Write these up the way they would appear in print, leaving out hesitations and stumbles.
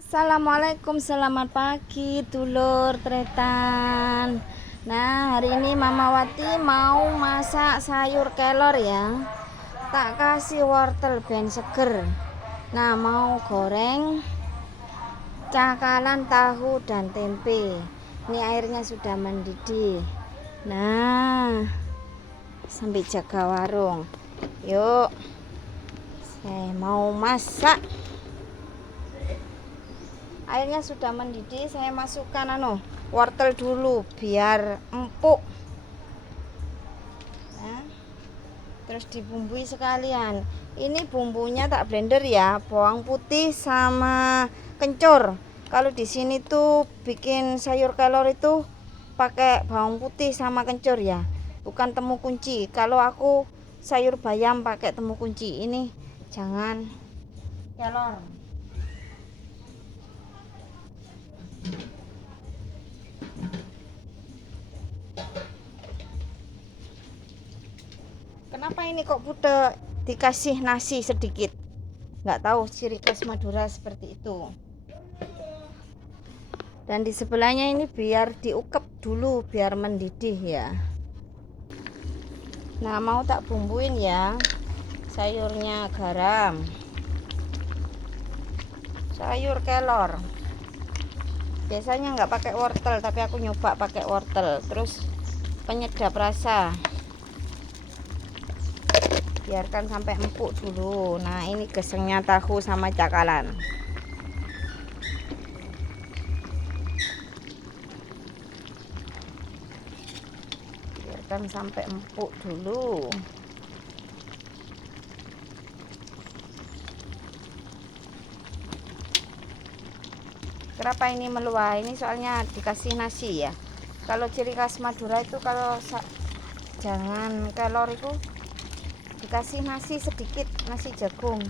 Assalamualaikum, selamat pagi dulur tretan. Nah, hari ini Mama Wati mau masak sayur kelor ya. Tak kasih wortel ben seger. Nah, mau goreng cakalan, tahu dan tempe. Ini airnya sudah mendidih. Nah, sambil jaga warung. Yuk, saya mau masak. Airnya sudah mendidih, saya masukkan wortel dulu biar empuk. Nah, terus dibumbui sekalian. Ini bumbunya tak blender ya, bawang putih sama kencur. Kalau di sini tuh bikin sayur kelor itu pakai bawang putih sama kencur ya, bukan temu kunci. Kalau aku sayur bayam pakai temu kunci. Ini jangan kelor. Kenapa ini kok putih dikasih nasi sedikit? Nggak tahu, ciri khas Madura seperti itu. Dan di sebelahnya ini biar diukep dulu biar mendidih ya. Nah, mau tak bumbuin ya. Sayurnya garam, sayur kelor. Biasanya nggak pakai wortel, tapi aku nyoba pakai wortel. Terus penyedap rasa. Biarkan sampai empuk dulu. Nah, ini gesengnya tahu sama cakalan. Biarkan sampai empuk dulu. Kenapa ini meluah? Ini soalnya dikasih nasi ya. Kalau ciri khas Madura itu kalau jangan kelor itu dikasih nasi sedikit, nasi jagung,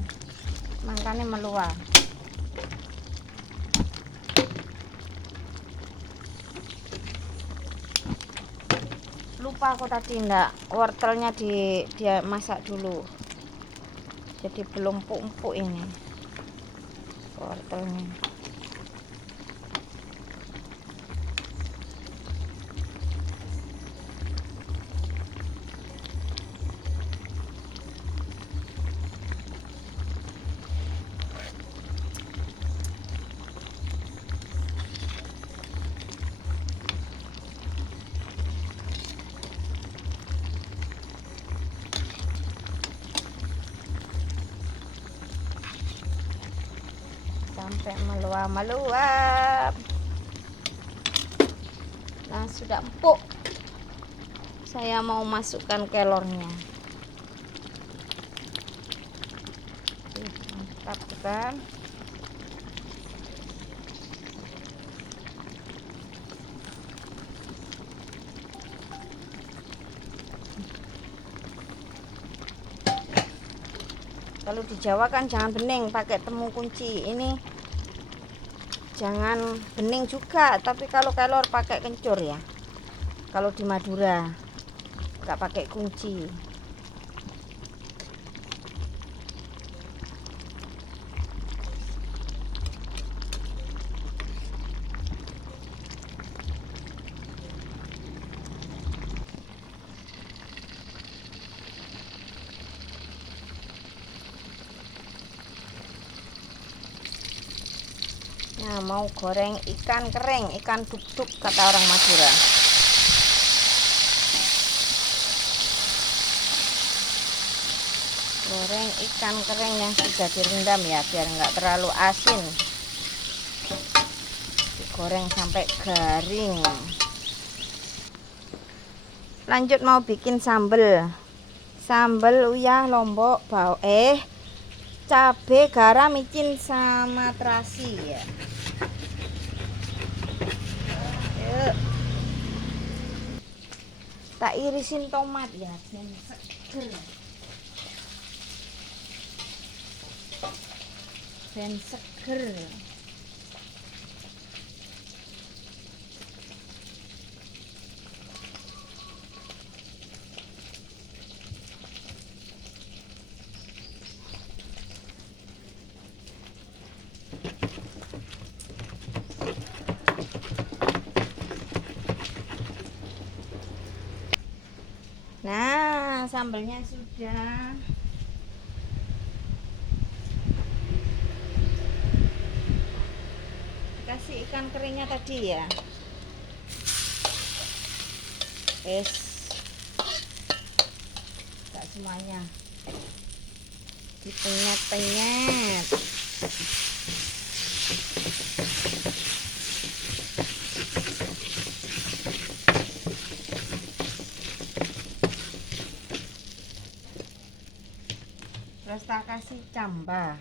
makanya meluah. Lupa aku tadi enggak wortelnya dia masak dulu, jadi belum empuk-empuk ini wortelnya. Sampai meluap. Nah, sudah empuk. Saya mau masukkan kelornya. Mantap kan? Kalau di Jawa kan jangan bening, pakai temu kunci. Ini jangan bening juga, tapi kalau kelor pakai kencur ya. Kalau di Madura nggak pakai kunci. Nah, mau goreng ikan kering, ikan duk-duk kata orang Madura. Goreng ikan kering yang sudah direndam ya, biar nggak terlalu asin. Digoreng sampai garing. Lanjut mau bikin sambel. Sambel uyah, lombok, cabe, garam, micin sama terasi ya. Yuk. Tak irisin tomat ya, biar seger. Ben seger. sambelnya sudah. Kasih ikan keringnya tadi ya. Tak semuanya dipenyet-penyet. Terus tak kasih camba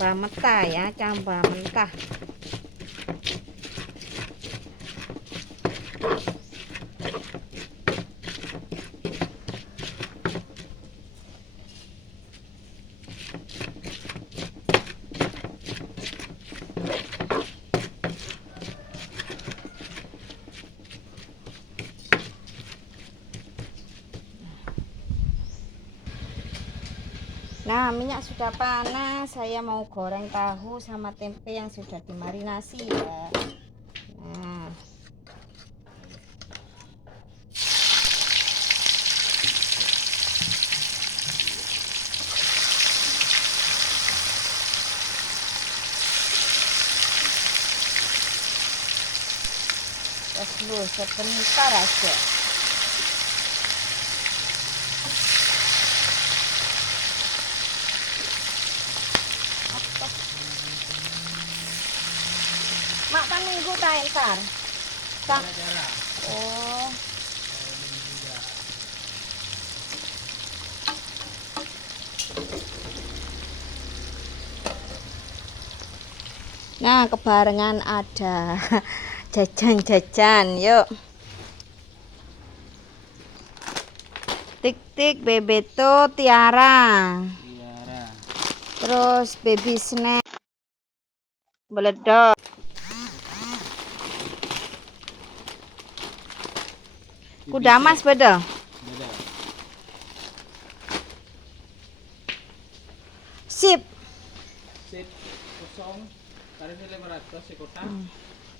mentah ya, camba mentah. Nah, minyak sudah panas, saya mau goreng tahu sama tempe yang sudah dimarinasi ya. Nah, terus dulu sebentar aja. Mak kan minggu tak entar. Oh. Nah, kebarengan ada jajan-jajan, yuk. Tik-tik, Bebeto, Tiara. Terus baby snack. Beledok. Kuda mas beda. Sip. Kosong. Tarifnya 500 sekota.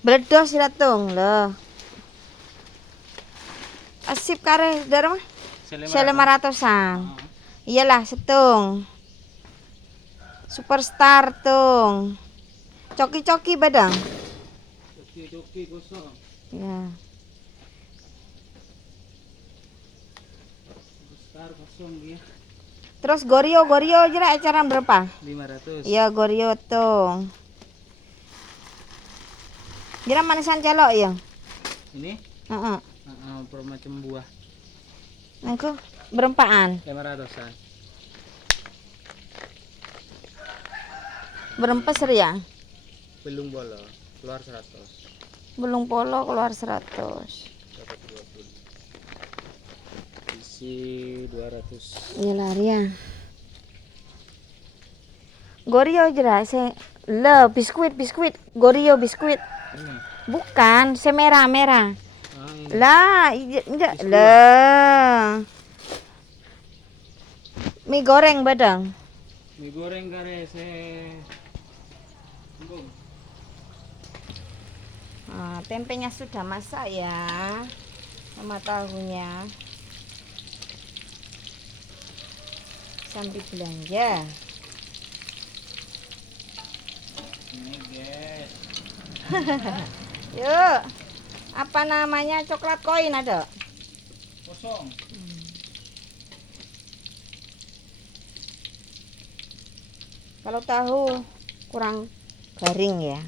Beledok siratung loh. Sip kare darah mah? 500-an. Iyalah setung. Superstar tung. Coki-coki badang. Coki kosong. Ya. Superstar kosong dia. Terus Gorio jera eceran berapa? 500. Iya Gorio tung. Jera manisan celok ya? Ini? Heeh. Per macam buah. Nangku berempaan? 500-an. Berempat ya? Belum bolo, keluar 100. Belum polo keluar 100. Dapat 20. Isi 200. Iya larian. Gorio jera se le biskuit. Gorio biskuit. Ini. Bukan, semerah-merah. Ini. Lah, enggak lah. Mie goreng badang. Mie goreng kare se. Nah, tempenya sudah masak ya. Sama tahunya. Sambil belanja. Ini guys. Yuk. Apa namanya? Coklat koin ada? Kosong. Kalau tahu kurang garing ya.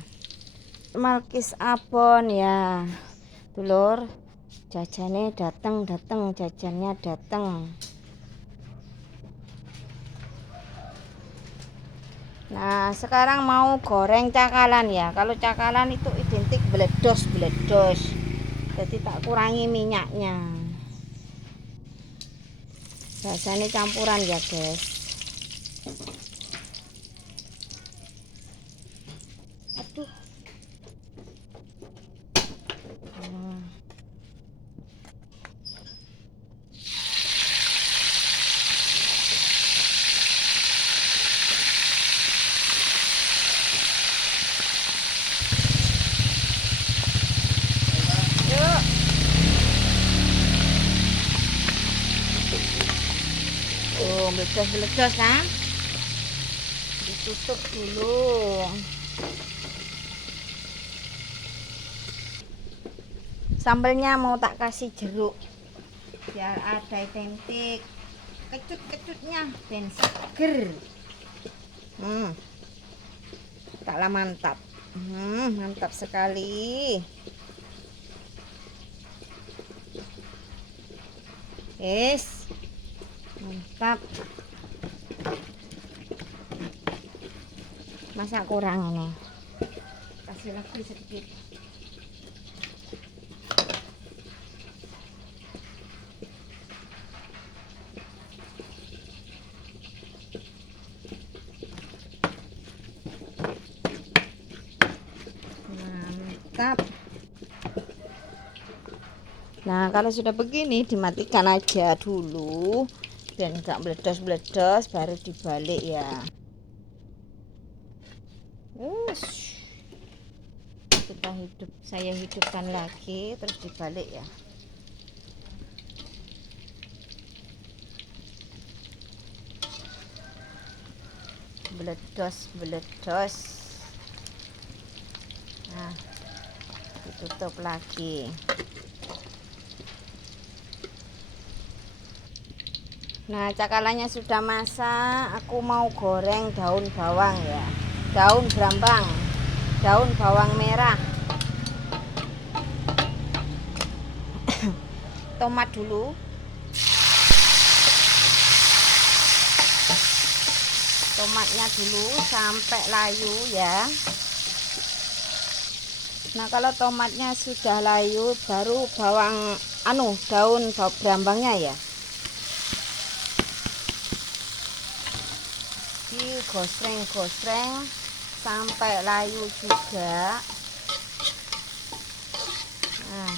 Malkis Abon ya. Dulur, jajannya datang, jajannya datang. Nah, sekarang mau goreng cakalan ya. Kalau cakalan itu identik beledos. Jadi tak kurangi minyaknya. Biasanya campuran ya, guys. Aduh. Yuk. meledos-meledos kan. Ditutup dulu. Sambelnya mau tak kasih jeruk biar ada identik kecut-kecutnya dan seger. Taklah mantap. Mantap sekali. Yes, mantap. Masa kurang ini? Kasih lagi sedikit. Mantap. Nah, kalau sudah begini dimatikan aja dulu dan enggak meledos-meledos, baru dibalik ya. Saya hidupkan lagi terus dibalik ya. Meledos. Nah, ditutup lagi. Nah, cakalannya sudah masak. Aku mau goreng daun bawang ya. Daun brambang, daun bawang merah. Tomat dulu. Tomatnya dulu sampai layu ya. Nah, kalau tomatnya sudah layu baru bawang daun brambangnya ya. Digosreng sampai layu juga. Nah,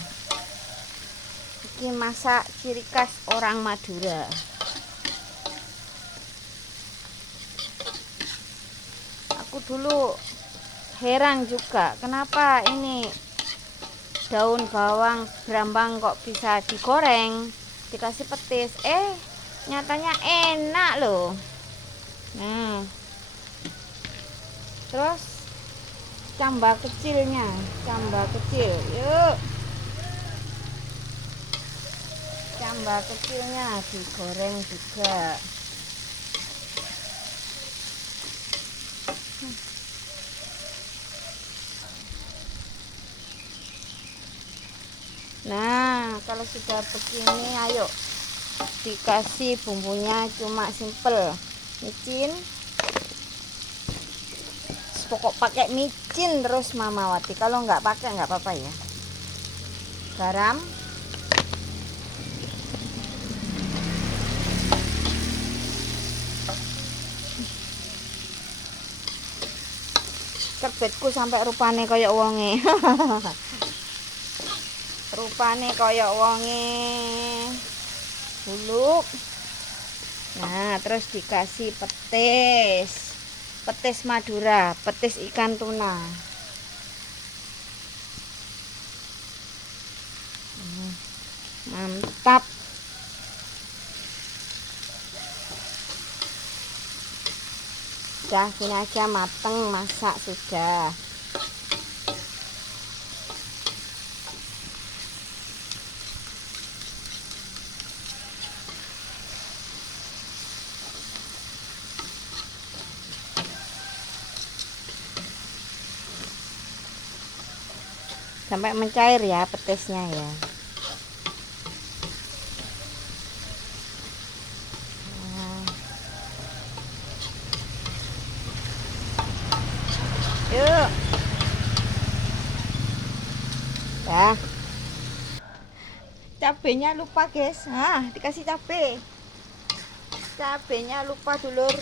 ini masak ciri khas orang Madura. Aku dulu heran juga kenapa ini daun bawang brambang kok bisa digoreng dikasih petis, nyatanya enak loh. Nah, terus cambah kecilnya, yuk, cambah kecilnya digoreng juga. Nah, kalau sudah begini ayo dikasih bumbunya, cuma simple micin. Pokok pakai micin terus Mamawati, kalau nggak pakai nggak apa-apa ya. Garam, kerbetku sampai rupane koyok wonge. Rupane koyok wonge. Buluk. Nah, terus dikasih petis Madura, petis ikan tuna. Mantap. Udah gini aja mateng, masak sudah. Sampai mencair ya petisnya ya. Yuk. Ya. Cabenya lupa, guys. Dikasih cabe. Cabenya lupa, dulur.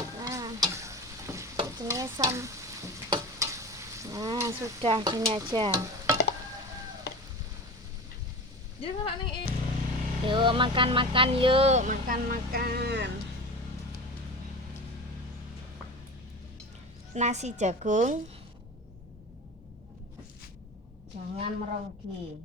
Nah, ini Nah, sudah gini aja. Yuk, makan-makan yuk, makan-makan. Nasi jagung. Jangan merugi.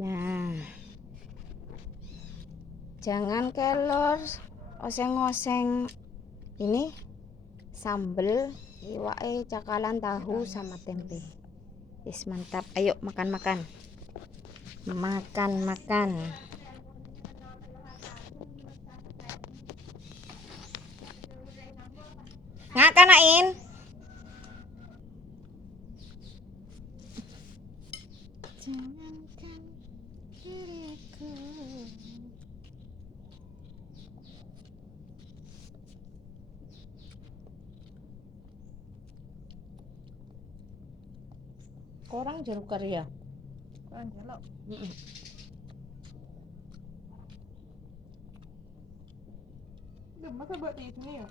Nah, jangan kelor, oseng-oseng ini sambel iwake cakalan tahu sama tempe. Wis mantap. Ayo makan-makan. Makan-makan. Ngak kanain. Jangankan diriku. Korang jeruk karya. Kurang jelek. Masa buat di sini ya?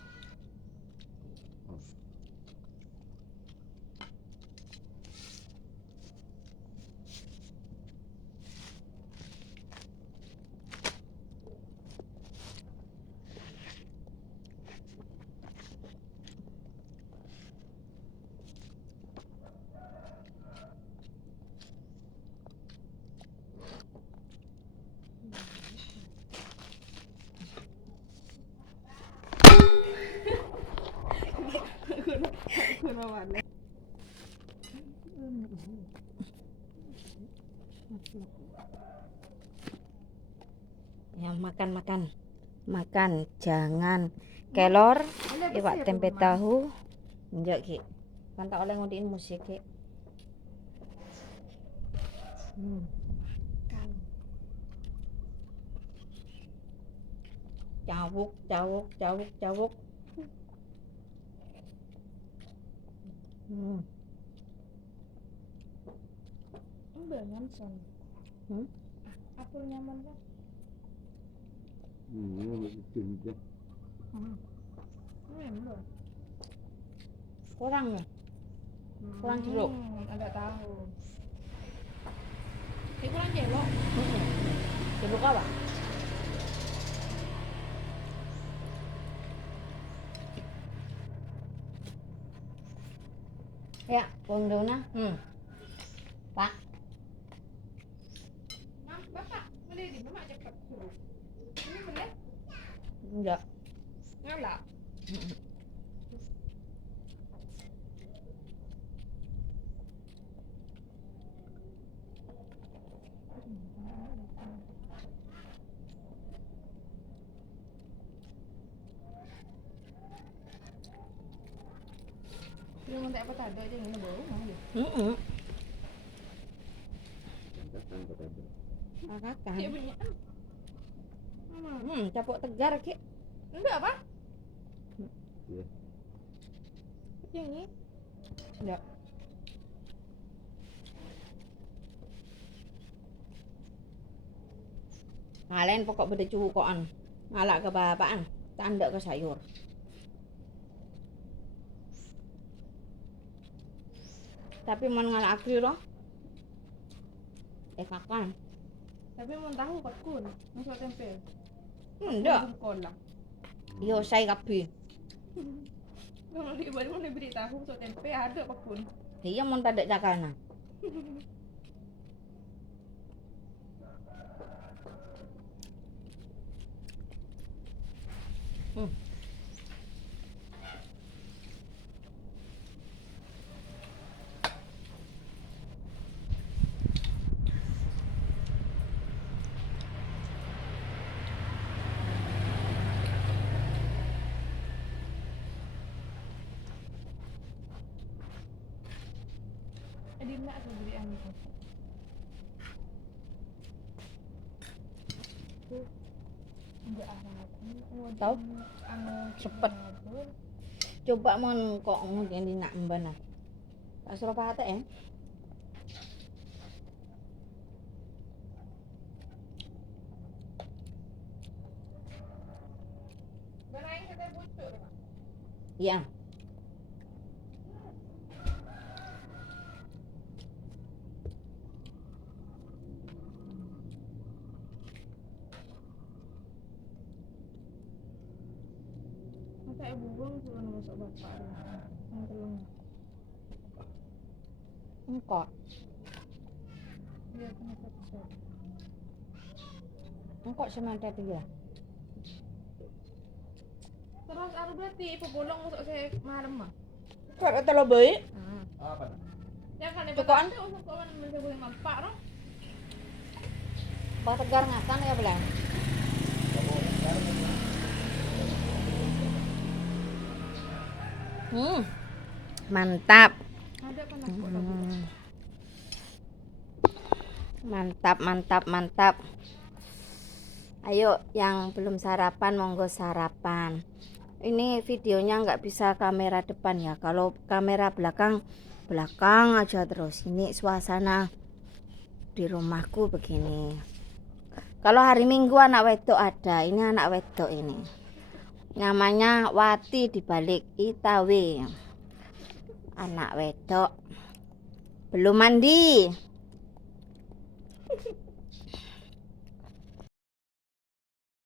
Warna. Ya makan-makan. Makan, jangan kelor iwak tempe tahu. Njak ki. Kan tak oleh ngondiin musik ki. Cawuk, cawuk, cawuk, cawuk. Nyaman son. Apa nyaman kan? Belum. Kurang ya? Kurang jeruk. Agak tahu. Ini kurang jelek. Jeruk apa? Ya, Bung Dona. Pak. Mam, bapak, boleh di mama cepat suruh. Ini boleh? Enggak. Ngalak. Yung mga apa tado aja nggak bau mau ya? Akakan. Iya punya. Capok tegar ki. Enggak apa? Iya. Yang ini? Enggak. Ngalen pokok beda cukokan. Ngalak ke bapaan, tanda ke sayur. Tapi mau ngalak aku loh. Kakan. Tapi mau tahu pakun, masuk tempe. Enggak. Kolak. Yo say kabeh. Kalau di baru mau diberi tahu masuk tempe ada pakun. Iya mau tadak cakana. Di mana aku beri anu? Enggak arah. Tahu? Anu Cepet. Coba mon kok yang di nak mbana. Tak suruh pate ya. Banain kita bucuk. Iya. Masa ibu buang suruh masuk bapak. Yang telung. Engkok. Dia kena satu. Engkok semangat ya. Terus aku berarti ibu bolong untuk saya marem mah. Kok terlalu baik? Apa? Ya kan Cukupan? untuk kawan mencoba yang malpak roh. Bah tegar ngakan ya belang. Mantap. Ada kan aku Mantap, mantap, mantap. Ayo yang belum sarapan monggo sarapan. Ini videonya nggak bisa kamera depan ya. Kalau kamera belakang aja terus. Ini suasana di rumahku begini. Kalau hari Minggu anak wedok ada. Ini anak wedok ini. Namanya Wati dibalik Itawe. Anak wedok belum mandi.